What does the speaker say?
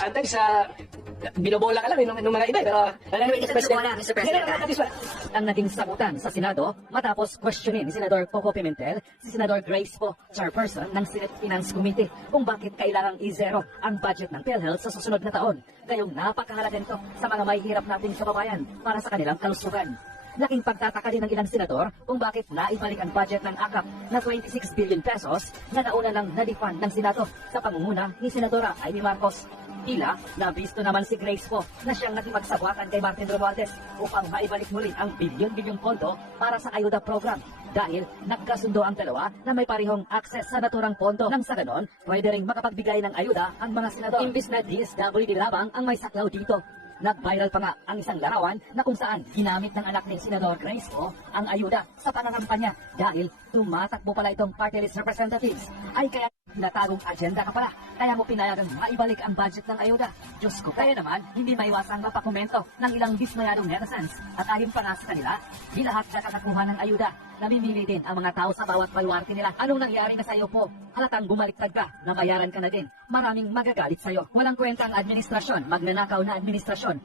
Sometimes, uh, binobola ka lang eh, nung, nung mga iba. eh, Pero, binobola, Mr. President, at least, ang naging sagutan sa Senado matapos questionin ni Senador Coco Pimentel si Senador Grace po, chairperson ng Senate Finance Committee, kung bakit kailangang i-zero ang budget ng PhilHealth sa susunod na taon. Gayong napakahalaga nito sa mga may hirap nating kababayan para sa kanilang kalusugan. Laking pagtataka din ng ilang senador kung bakit naibalik ang budget ng AKAP na 26 billion pesos na nauna lang nadifund ng Senado sa pangunguna ni Senadora Amy Marcos. Tila, nabisto naman si Grace po na siyang nakipagsabuatan kay Martin Romualdez upang maibalik muli ang bilyon-bilyong pondo para sa ayuda program dahil nagkasundo ang dalawa na may parihong access sa naturang pondo nang sa ganon, pwede ring makapagbigay ng ayuda ang mga senador. Imbis na DSWD labang ang may saklaw dito. Nag-viral pa nga ang isang larawan na kung saan ginamit ng anak ni Senador Grace po ang ayuda sa pangangampanya dahil tumatakbo pala itong party list representatives. Ay kaya natagong agenda ka pala, kaya mo pinayagang maibalik ang budget ng ayuda. Diyos ko, kaya naman, hindi maiwasang mapakomento ng ilang dismayadong netizens. At ayon pa nga sa kanila, di lahat nakakakuha ng ayuda. Namimili din ang mga tao sa bawat priority nila. Anong nangyari na sa'yo po? Halatang bumaliktad ka, nabayaran ka na din. Maraming magagalit sa'yo. Walang kwenta ang administrasyon, magnanakaw na administrasyon.